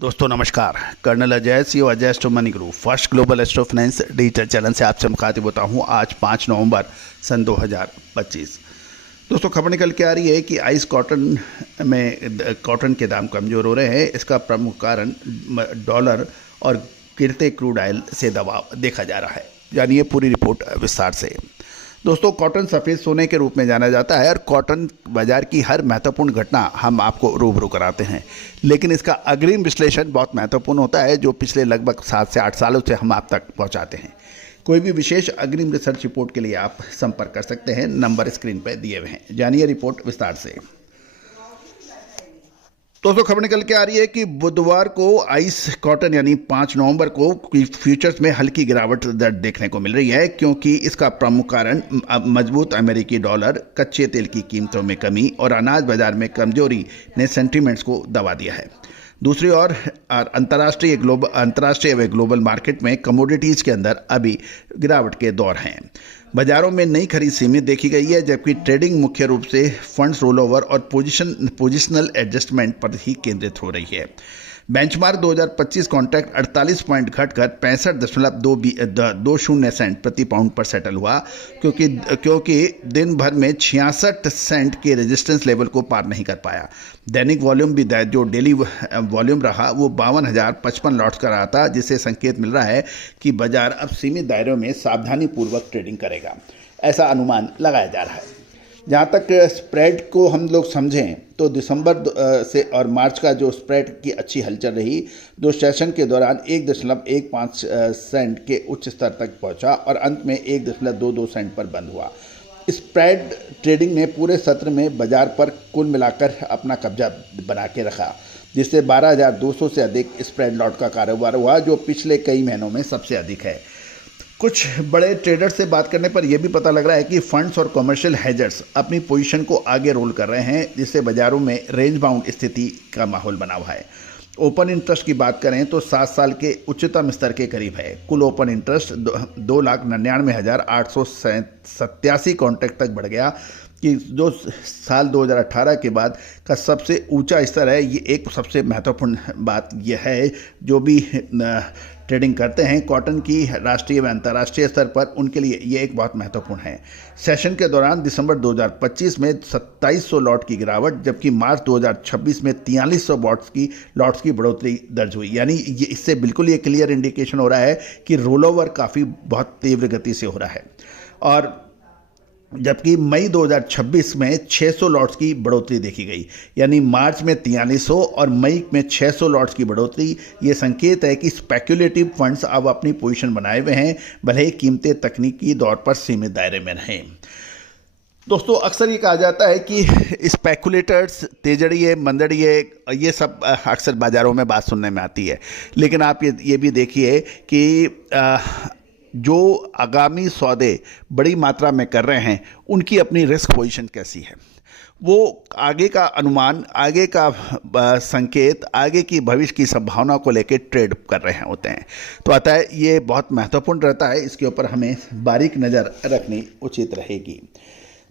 दोस्तों नमस्कार। Colonel Ajay C Ajay astro money group first global astro finance digital channel से आपसे मुखातिब होता हूं। आज 5 नवंबर सन 2025। दोस्तों खबर निकल के आ रही है कि आइस कॉटन के दाम कमज़ोर हो रहे हैं। इसका प्रमुख कारण डॉलर और गिरते क्रूड ऑयल से दबाव देखा जा रहा है। जानिए पूरी रिपोर्ट विस्तार से। दोस्तों कॉटन सफ़ेद सोने के रूप में जाना जाता है और कॉटन बाजार की हर महत्वपूर्ण घटना हम आपको रूबरू कराते हैं, लेकिन इसका अग्रिम विश्लेषण बहुत महत्वपूर्ण होता है जो पिछले लगभग 7 से 8 सालों से हम आप तक पहुंचाते हैं। कोई भी विशेष अग्रिम रिसर्च रिपोर्ट के लिए आप संपर्क कर सकते हैं, नंबर स्क्रीन पर दिए हुए हैं। जानिए रिपोर्ट विस्तार से। दोस्तों खबर निकल के आ रही है कि बुधवार को आइस कॉटन यानी 5 नवंबर को फ्यूचर्स में हल्की गिरावट दर देखने को मिल रही है, क्योंकि इसका प्रमुख कारण मजबूत अमेरिकी डॉलर, कच्चे तेल की कीमतों में कमी और अनाज बाजार में कमजोरी ने सेंटीमेंट्स को दबा दिया है। दूसरी ओर अंतर्राष्ट्रीय व ग्लोबल मार्केट में कमोडिटीज़ के अंदर अभी गिरावट के दौर हैं। बाजारों में नई खरीद सीमित देखी गई है, जबकि ट्रेडिंग मुख्य रूप से फंड्स रोलओवर और पोजिशनल एडजस्टमेंट पर ही केंद्रित हो रही है। बेंचमार्क 2025 कॉन्ट्रैक्ट 48 पॉइंट घटकर 65.20 सेंट प्रति पाउंड पर सेटल हुआ, क्योंकि दिन भर में 66 सेंट के रेजिस्टेंस लेवल को पार नहीं कर पाया। दैनिक वॉल्यूम भी जो डेली वॉल्यूम रहा वो 52,055 लॉट्स का रहा था, जिससे संकेत मिल रहा है कि बाजार अब सीमित दायरों में सावधानीपूर्वक ट्रेडिंग करेगा, ऐसा अनुमान लगाया जा रहा है। जहाँ तक स्प्रेड को हम लोग समझें तो दिसंबर से और मार्च का जो स्प्रेड की अच्छी हलचल रही, 2 सेशन के दौरान 1.15 सेंट के उच्च स्तर तक पहुंचा और अंत में 1.22 सेंट पर बंद हुआ। स्प्रेड ट्रेडिंग ने पूरे सत्र में बाजार पर कुल मिलाकर अपना कब्जा बना के रखा, जिससे 12,200 से अधिक स्प्रेड लॉट का कारोबार हुआ, जो पिछले कई महीनों में सबसे अधिक है। कुछ बड़े ट्रेडर्स से बात करने पर यह भी पता लग रहा है कि फंड्स और कमर्शियल हेजर्स अपनी पोजीशन को आगे रोल कर रहे हैं, जिससे बाजारों में रेंज बाउंड स्थिति का माहौल बना हुआ है। ओपन इंटरेस्ट की बात करें तो 7 साल के उच्चतम स्तर के करीब है। कुल ओपन इंटरेस्ट 2,99,887 कॉन्ट्रैक्ट तक बढ़ गया, कि जो साल 2018 के बाद का सबसे ऊंचा स्तर है। ये एक सबसे महत्वपूर्ण बात यह है, जो भी ट्रेडिंग करते हैं कॉटन की राष्ट्रीय व अंतर्राष्ट्रीय स्तर पर, उनके लिए ये एक बहुत महत्वपूर्ण है। सेशन के दौरान दिसंबर 2025 में 2700 लॉट की गिरावट, जबकि मार्च 2026 में 4300 लॉट्स की बढ़ोतरी दर्ज हुई। यानी ये इससे बिल्कुल ये क्लियर इंडिकेशन हो रहा है कि रोल ओवर काफ़ी बहुत तीव्र गति से हो रहा है। और जबकि मई 2026 में 600 लॉट्स की बढ़ोतरी देखी गई, यानी मार्च में 4300 और मई में 600 लॉट्स की बढ़ोतरी। ये संकेत है कि स्पेक्युलेटिव फंड्स अब अपनी पोजीशन बनाए हुए हैं, भले ही कीमतें तकनीकी दौर पर सीमित दायरे में रहें। दोस्तों अक्सर ये कहा जाता है कि स्पेकुलेटर्स, तेजड़िए, मंदड़िए, ये सब अक्सर बाज़ारों में बात सुनने में आती है, लेकिन आप ये भी देखिए कि जो आगामी सौदे बड़ी मात्रा में कर रहे हैं उनकी अपनी रिस्क पोजीशन कैसी है, वो आगे का अनुमान, आगे का संकेत, आगे की भविष्य की संभावना को लेकर ट्रेड कर रहे होते हैं। तो अतः ये बहुत महत्वपूर्ण रहता है, इसके ऊपर हमें बारीक नज़र रखनी उचित रहेगी।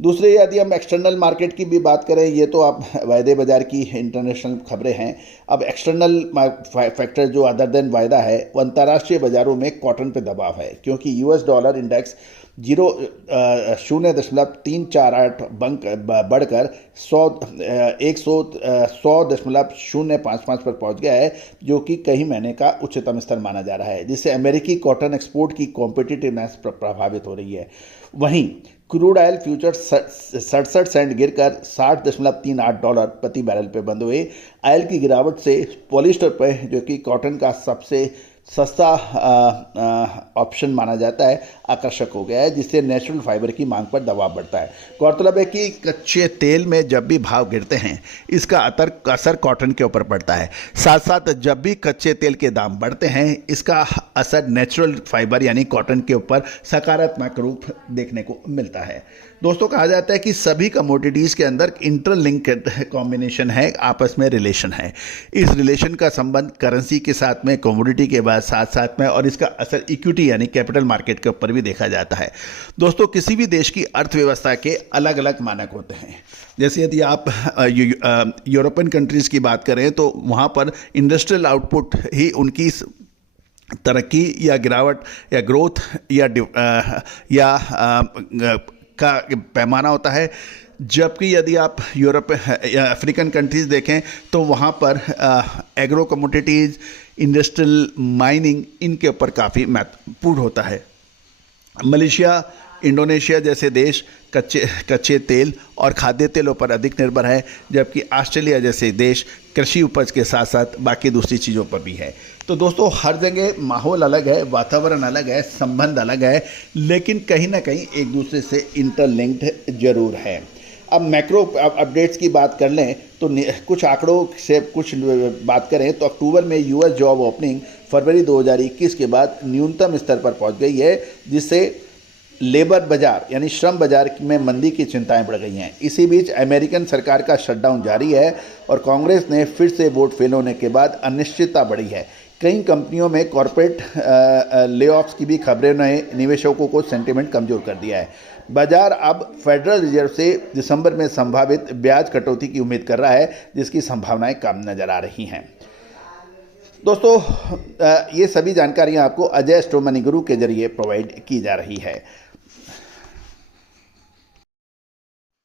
दूसरे यदि हम एक्सटर्नल मार्केट की भी बात करें, ये तो आप वायदे बाजार की इंटरनेशनल खबरें हैं। अब एक्सटर्नल फैक्टर जो अदर देन वायदा है, वो अंतर्राष्ट्रीय बाजारों में कॉटन पे दबाव है, क्योंकि यूएस डॉलर इंडेक्स 0.348 बढ़कर 100.055 पर पहुंच गया है, जो कि कई महीने का उच्चतम स्तर माना जा रहा है, जिससे अमेरिकी कॉटन एक्सपोर्ट की कॉम्पिटिटिवनेस प्रभावित हो रही है। वहीं क्रूड ऑयल फ्यूचर्स 67 सेंट गिरकर $60.38 प्रति बैरल पे बंद हुए। ऑयल की गिरावट से पॉलिस्टर पे, जो कि कॉटन का सबसे सस्ता ऑप्शन माना जाता है, आकर्षक हो गया है, जिससे नेचुरल फाइबर की मांग पर दबाव बढ़ता है। गौरतलब है कि कच्चे तेल में जब भी भाव गिरते हैं, इसका असर कॉटन के ऊपर पड़ता है। साथ साथ जब भी कच्चे तेल के दाम बढ़ते हैं, इसका असर नेचुरल फाइबर यानी कॉटन के ऊपर सकारात्मक रूप देखने को मिलता है। दोस्तों कहा जाता है कि सभी कमोडिटीज़ के अंदर इंटरलिंक्ड कॉम्बिनेशन है, आपस में रिलेशन है। इस रिलेशन का संबंध करेंसी के साथ में, कमोडिटी के बाद साथ साथ में, और इसका असर इक्विटी यानी कैपिटल मार्केट के ऊपर भी देखा जाता है। दोस्तों किसी भी देश की अर्थव्यवस्था के अलग अलग मानक होते हैं। जैसे यदि आप यूरोपियन कंट्रीज़ की बात करें तो वहाँ पर इंडस्ट्रियल आउटपुट ही उनकी तरक्की या गिरावट या ग्रोथ या का पैमाना होता है। जबकि यदि आप यूरोप या अफ्रीकन कंट्रीज़ देखें तो वहाँ पर एग्रो कमोडिटीज़, इंडस्ट्रियल, माइनिंग, इनके ऊपर काफ़ी महत्वपूर्ण होता है। मलेशिया, इंडोनेशिया जैसे देश कच्चे तेल और खाद्य तेलों पर अधिक निर्भर है, जबकि ऑस्ट्रेलिया जैसे देश कृषि उपज के साथ साथ बाकी दूसरी चीज़ों पर भी है। तो दोस्तों हर जगह माहौल अलग है, वातावरण अलग है, संबंध अलग है, लेकिन कहीं ना कहीं एक दूसरे से इंटरलिंक्ड जरूर है। अब मैक्रो अपडेट्स की बात कर लें तो कुछ आंकड़ों से कुछ बात करें तो अक्टूबर में यूएस जॉब ओपनिंग फरवरी 2021 के बाद न्यूनतम स्तर पर पहुंच गई है, जिससे लेबर बाजार यानी श्रम बाजार में मंदी की चिंताएं बढ़ गई हैं। इसी बीच अमेरिकन सरकार का शटडाउन जारी है और कांग्रेस ने फिर से वोट फेल होने के बाद अनिश्चितता बढ़ी है। कई कंपनियों में कॉरपोरेट लेऑफ्स की भी खबरें ने निवेशकों को सेंटिमेंट कमजोर कर दिया है। बाजार अब फेडरल रिजर्व से दिसंबर में संभावित ब्याज कटौती की उम्मीद कर रहा है, जिसकी संभावनाएं कम नजर आ रही हैं। दोस्तों ये सभी जानकारियां आपको अजय स्टोर मनी गुरु के जरिए प्रोवाइड की जा रही है।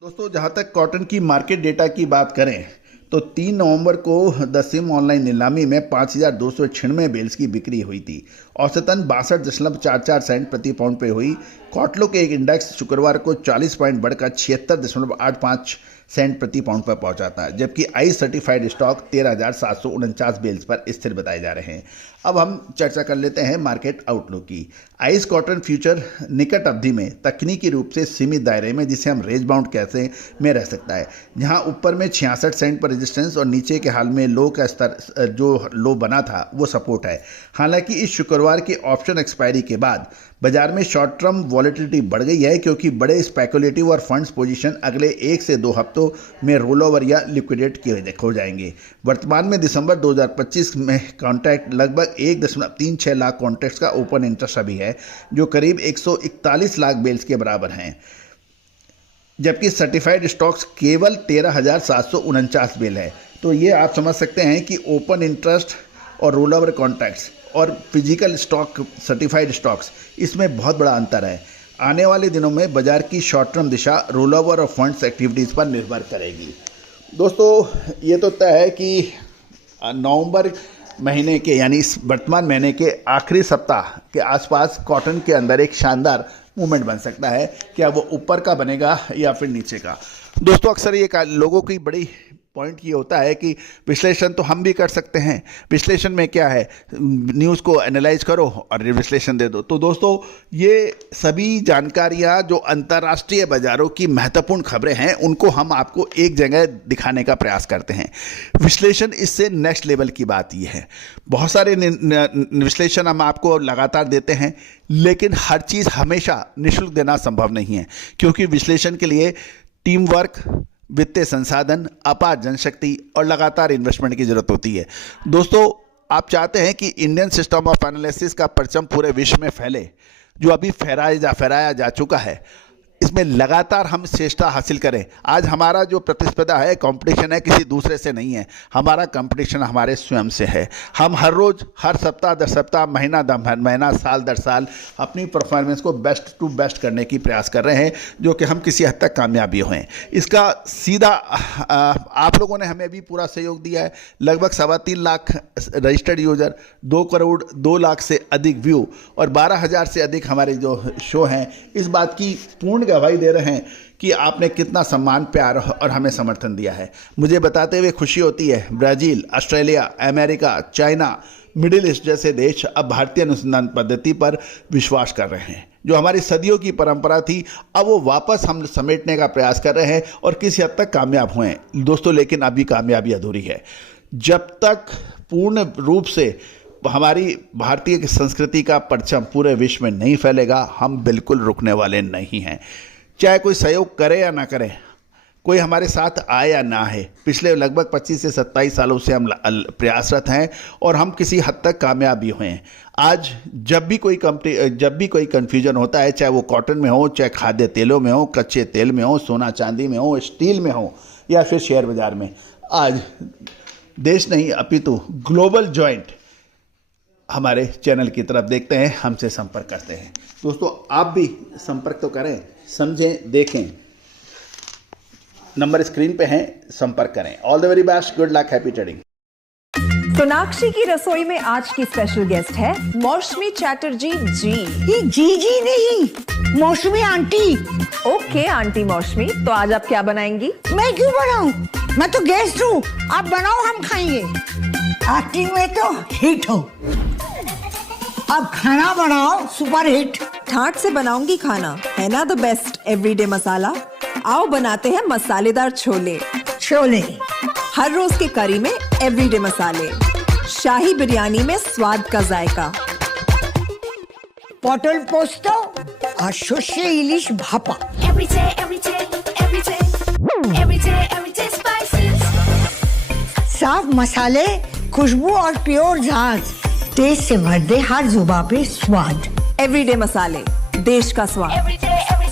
दोस्तों जहां तक कॉटन की मार्केट डेटा की बात करें तो 3 नवंबर को द सिम ऑनलाइन नीलामी में 5,296 बेल्स की बिक्री हुई थी। औसतन 62.44 सेंट प्रति पाउंड पे हुई। कॉटलो के एक इंडेक्स शुक्रवार को 40 पॉइंट बढ़कर 76.85 सेंट प्रति पाउंड पर पहुंचा था, जबकि आई सर्टिफाइड स्टॉक 13,749 बेल्स पर स्थिर बताए जा रहे हैं। अब हम चर्चा कर लेते हैं मार्केट आउटलुक की। आइस कॉटन फ्यूचर निकट अवधि में तकनीकी रूप से सीमित दायरे में, जिसे हम रेंज बाउंड कहते हैं, में रह सकता है, जहां ऊपर में 66 सेंट पर रेजिस्टेंस और नीचे के हाल में लो का स्तर जो लो बना था वो सपोर्ट है। हालांकि इस शुक्रवार की ऑप्शन एक्सपायरी के बाद बाजार में शॉर्ट टर्म वॉलेटिलिटी बढ़ गई है, क्योंकि बड़े स्पेकुलेटिव और फंड्स पोजीशन अगले 1 से 2 हफ्तों में रोल ओवर या लिक्विडेट हो जाएंगे। वर्तमान में दिसंबर 2025 में कॉन्ट्रैक्ट लगभग 1.36 लाख कॉन्ट्रैक्ट्स का ओपन इंटरेस्ट अभी है, जो करीब 141 लाख बेल्स के बराबर हैं, जबकि सर्टिफाइड स्टॉक्स केवल 13,749 बेल है। तो ये आप समझ सकते हैं कि ओपन इंटरेस्ट और रोल ओवर कॉन्ट्रैक्ट्स और फिजिकल स्टॉक, सर्टिफाइड स्टॉक्स, इसमें बहुत बड़ा अंतर है। आने वाले दिनों में बाजार की शॉर्ट टर्म दिशा रोल ओवर और फंड्स एक्टिविटीज़ पर निर्भर करेगी। दोस्तों ये तो तय है कि नवंबर महीने के यानी इस वर्तमान महीने के आखिरी सप्ताह के आसपास कॉटन के अंदर एक शानदार मूवमेंट बन सकता है। क्या वो ऊपर का बनेगा या फिर नीचे का? दोस्तों अक्सर ये लोगों की बड़ी पॉइंट ये होता है कि विश्लेषण तो हम भी कर सकते हैं। विश्लेषण में क्या है, न्यूज़ को एनालाइज करो और विश्लेषण दे दो। तो दोस्तों ये सभी जानकारियाँ जो अंतर्राष्ट्रीय बाजारों की महत्वपूर्ण खबरें हैं, उनको हम आपको एक जगह दिखाने का प्रयास करते हैं। विश्लेषण इससे नेक्स्ट लेवल की बात ये है। बहुत सारे विश्लेषण हम आपको लगातार देते हैं, लेकिन हर चीज़ हमेशा निःशुल्क देना संभव नहीं है, क्योंकि विश्लेषण के लिए टीम वर्क, वित्तीय संसाधन, अपार जनशक्ति और लगातार इन्वेस्टमेंट की जरूरत होती है। दोस्तों आप चाहते हैं कि इंडियन सिस्टम ऑफ एनालिसिस का परचम पूरे विश्व में फैले, जो अभी फहराया जा चुका है, इसमें लगातार हम श्रेष्ठता हासिल करें। आज हमारा जो प्रतिस्पर्धा है, कंपटीशन है, किसी दूसरे से नहीं है। हमारा कंपटीशन हमारे स्वयं से है। हम हर रोज़, हर सप्ताह दर सप्ताह, महीना दर महीना, साल दर साल अपनी परफॉर्मेंस को बेस्ट टू बेस्ट करने की प्रयास कर रहे हैं, जो कि हम किसी हद तक कामयाबी हुए। इसका सीधा आप लोगों ने हमें भी पूरा सहयोग दिया है। लगभग 3.25 लाख रजिस्टर्ड यूजर, 2 करोड़ 2 लाख से अधिक व्यू और 12,000 से अधिक हमारे जो शो हैं, इस बात की पूर्ण गवाही दे रहे हैं कि आपने कितना सम्मान, प्यार और हमें समर्थन दिया है। मुझे बताते हुए खुशी होती है, Brazil, Australia, America, China, middle east जैसे देश अब भारतीय अनुसंधान पद्धति पर विश्वास कर रहे हैं। जो हमारी सदियों की परंपरा थी, अब वो वापस हम समेटने का प्रयास कर रहे हैं और किसी हद तक कामयाब हुए हैं दोस्तों। लेकिन अभी कामयाबी अधूरी है। जब तक पूर्ण रूप से हमारी भारतीय संस्कृति का परचम पूरे विश्व में नहीं फैलेगा, हम बिल्कुल रुकने वाले नहीं हैं। चाहे कोई सहयोग करे या ना करे, कोई हमारे साथ आए या ना है, पिछले लगभग 25 से 27 सालों से हम प्रयासरत हैं और हम किसी हद तक कामयाब भी हुए हैं। आज जब भी कोई कन्फ्यूजन होता है, चाहे वो कॉटन में हो, चाहे खाद्य तेलों में हो, कच्चे तेल में हो, सोना चांदी में हो, स्टील में हो या फिर शेयर बाजार में, आज देश नहीं अपितु ग्लोबल जॉइंट हमारे चैनल की तरफ देखते हैं, हमसे संपर्क करते हैं। दोस्तों आप भी संपर्क तो करें, समझें, देखें, नंबर स्क्रीन पे है, संपर्क करें। All the very best, good luck, happy trading. Sonakshi की रसोई में आज की स्पेशल गेस्ट है मौसमी चैटर्जी जी। ये जी नहीं, मौसमी आंटी। ओके आंटी मौसमी, तो आज आप क्या बनाएंगी? मैं क्यों बनाऊं? मैं तो गेस्ट हूँ, आप बनाओ, हम खाएंगे। एक्टिंग में तो हिट हो, अब खाना बनाओ सुपर हिट। ठाट से बनाऊंगी खाना, है ना द बेस्ट एवरीडे मसाला। आओ बनाते हैं मसालेदार छोले। छोले हर रोज के करी में एवरीडे मसाले, शाही बिरयानी में स्वाद का जायका। पटल पोस्तो और शोषे इलिश भापा। साफ मसाले, खुशबू और प्योर झांझ, टेस्ट से भर दे हर जुबान पे स्वाद। एवरीडे मसाले, देश का स्वाद।